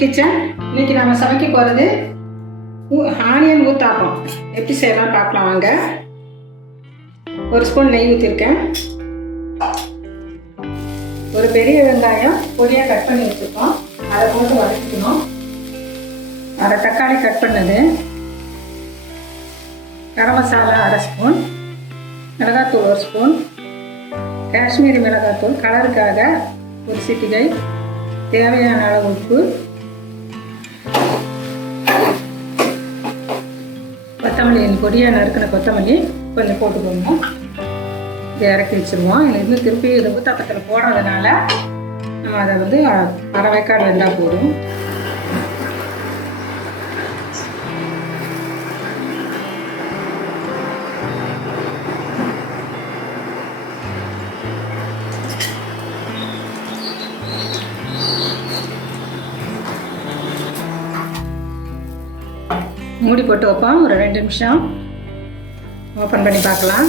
Kitchen. இன்னைக்கு நம்ம சமைக்க போகிறது ஆனியன் ஊத்தாப்பம். எப்படி செய்யலாம் பார்க்கலாம் வாங்க. ஒரு ஸ்பூன் நெய் ஊற்றிருக்கேன். ஒரு பெரிய வெங்காயம் பொடியாக கட் பண்ணி வச்சுருக்கோம், அதை போட்டு வதக்கிக்கணும். அரை தக்காளி கட் பண்ணது, கரம் மசாலா அரை ஸ்பூன், மிளகாத்தூள் ஒரு ஸ்பூன், காஷ்மீரி மிளகாத்தூள் கலருக்காக ஒரு சிட்டிகை, தேவையான அளவு உப்பு, கொத்தமல்லி பொடியாக நறுக்கின கொத்தமல்லி கொஞ்சம் போட்டுக்கோங்க. இதை இறக்கி வச்சுருவோம். இதுலேருந்து திருப்பி இதை ஊத்தாப்பத்தில் போடுறதுனால நம்ம அதை அரை வேக்காடு வெந்தால் போதும். மூடி போட்டு வைப்போம். ஒரு 2 நிமிஷம் ஓப்பன் பண்ணி பார்க்கலாம்.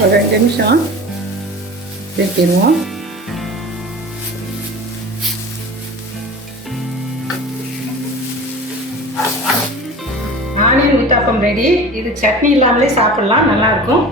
ஒரு 2 நிமிஷம் திருப்பிடுவோம். Onion uttapam ready. இது சட்னி இல்லாமலே சாப்பிடலாம், நல்லாயிருக்கும்.